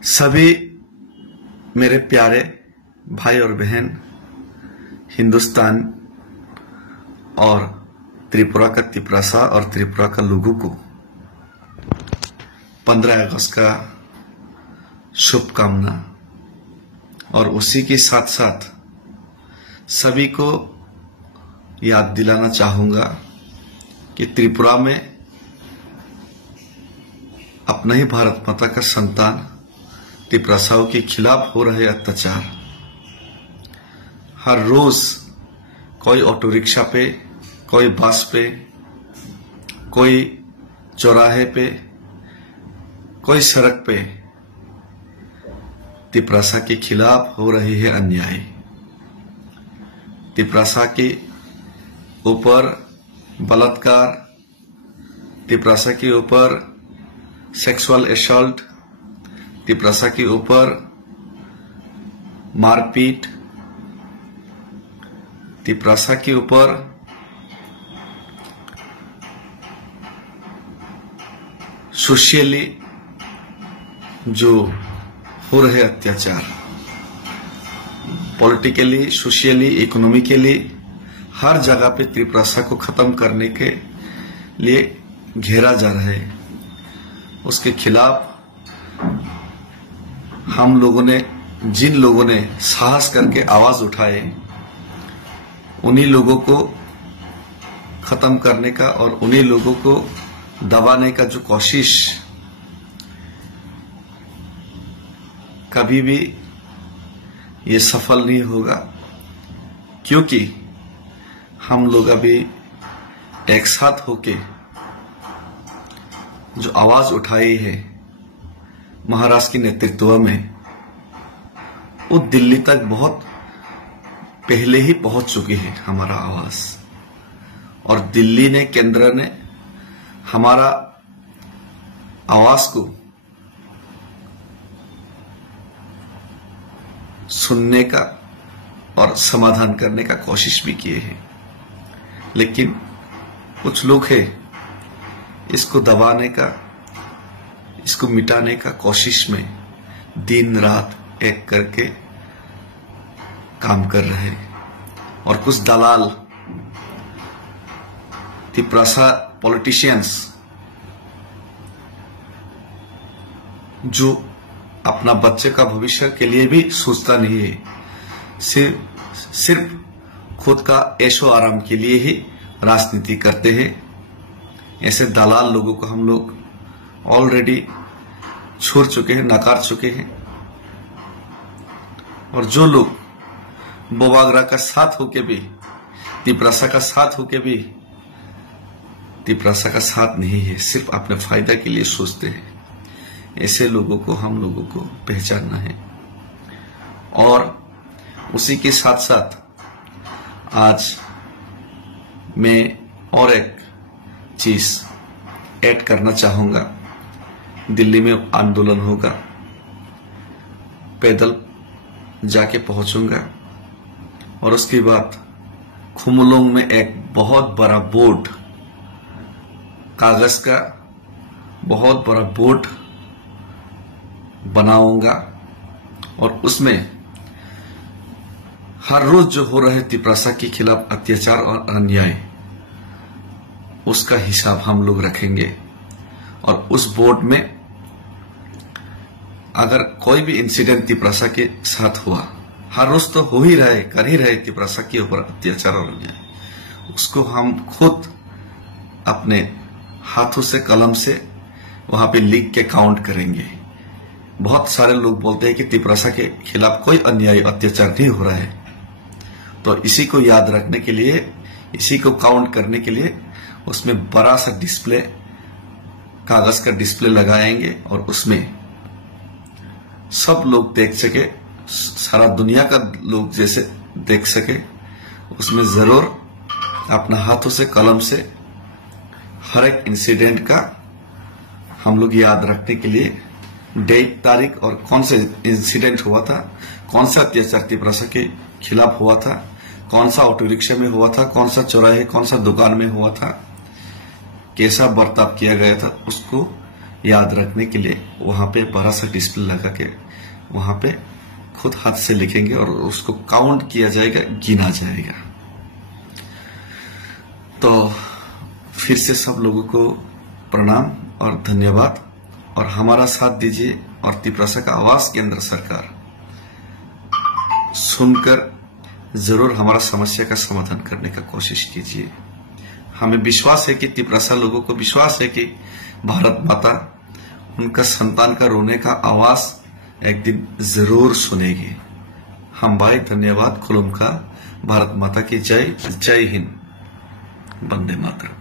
सभी मेरे प्यारे भाई और बहन, हिंदुस्तान और त्रिपुरा का तिपरासा और त्रिपुरा का लोगों को 15 अगस्त का शुभकामना। और उसी के साथ साथ सभी को याद दिलाना चाहूंगा कि त्रिपुरा में अपना ही भारत माता का संतान तिपरासाओं के खिलाफ हो रहे अत्याचार, हर रोज कोई ऑटो रिक्शा पे, कोई बस पे, कोई चौराहे पे, कोई सड़क पे तिपरासा के खिलाफ हो रही है अन्याय। तिपरासा के ऊपर बलात्कार, तिपरासा के ऊपर सेक्सुअल असॉल्ट, तिपरासा के ऊपर मारपीट, तिपरासा के ऊपर सोशियली जो हो रहे अत्याचार, पॉलिटिकली, सोशियली, इकोनॉमिकली हर जगह पे तिपरासा को खत्म करने के लिए घेरा जा रहा है। उसके खिलाफ हम लोगों ने, जिन लोगों ने साहस करके आवाज उठाए, उन्हीं लोगों को खत्म करने का और उन्हीं लोगों को दबाने का जो कोशिश कभी भी ये सफल नहीं होगा, क्योंकि हम लोग अभी एक साथ होके जो आवाज उठाई है महाराष्ट्र के नेतृत्व में, वो दिल्ली तक बहुत पहले ही पहुंच चुकी है हमारा आवाज। और दिल्ली ने, केंद्र ने हमारा आवाज को सुनने का और समाधान करने का कोशिश भी किए हैं, लेकिन कुछ लोग हैं इसको दबाने का, इसको मिटाने का कोशिश में दिन रात एक करके काम कर रहे हैं। और कुछ दलाल, तिपरासा पॉलिटिशियंस जो अपना बच्चे का भविष्य के लिए भी सोचता नहीं है, सिर्फ खुद का ऐशो आराम के लिए ही राजनीति करते हैं। ऐसे दलाल लोगों को हम लोग ऑलरेडी छोड़ चुके हैं, नकार चुके हैं। और जो लोग बोबागरा का साथ होके भी, तिपरासा का साथ होके भी तिपरासा का साथ नहीं है, सिर्फ अपने फायदा के लिए सोचते हैं, ऐसे लोगों को हम लोगों को पहचानना है। और उसी के साथ साथ आज मैं और एक चीज ऐड करना चाहूंगा। दिल्ली में आंदोलन होगा, पैदल जाके पहुंचूंगा और उसके बाद खुमलोंग में एक बहुत बड़ा बोर्ड, कागज का बहुत बड़ा बोर्ड बनाऊंगा और उसमें हर रोज जो हो रहे तिपरासा के खिलाफ अत्याचार और अन्याय, उसका हिसाब हम लोग रखेंगे। और उस बोर्ड में अगर कोई भी इंसिडेंट तिपरासा के साथ हुआ, हर रोज तो हो ही रहे, कर ही रहे तिपरासा के ऊपर अत्याचार और अन्याय, उसको हम खुद अपने हाथों से, कलम से वहां पे लिख के काउंट करेंगे। बहुत सारे लोग बोलते हैं कि तिपरासा के खिलाफ कोई अन्याय, अत्याचार नहीं हो रहा है, तो इसी को याद रखने के लिए, इसी को काउंट करने के लिए उसमें बड़ा सा डिस्प्ले, कागज का डिस्प्ले लगाएंगे और उसमें सब लोग देख सके, सारा दुनिया का लोग जैसे देख सके, उसमें जरूर अपना हाथों से, कलम से हर एक इंसिडेंट का हम लोग याद रखने के लिए डेट, तारीख और कौन सा इंसिडेंट हुआ था, कौन सा अत्याचार तिपरासा के खिलाफ हुआ था, कौन सा ऑटो रिक्शा में हुआ था, कौन सा चौराहे, कौन सा दुकान में हुआ था, कैसा बर्ताव किया गया था, उसको याद रखने के लिए वहां पे बड़ा सा डिस्प्ले लगा के वहां पे खुद हाथ से लिखेंगे और उसको काउंट किया जाएगा, गिना जाएगा। तो फिर से सब लोगों को प्रणाम और धन्यवाद, और हमारा साथ दीजिए और तिपरासा का आवाज केंद्र सरकार सुनकर जरूर हमारा समस्या का समाधान करने का कोशिश कीजिए। हमें विश्वास है कि तिपरासा लोगों को विश्वास है कि भारत माता उनका संतान का रोने का आवाज एक दिन जरूर सुनेगी। हम भाई धन्यवाद, खुलुम का, भारत माता की जय, जय हिंद, वंदे मातरम।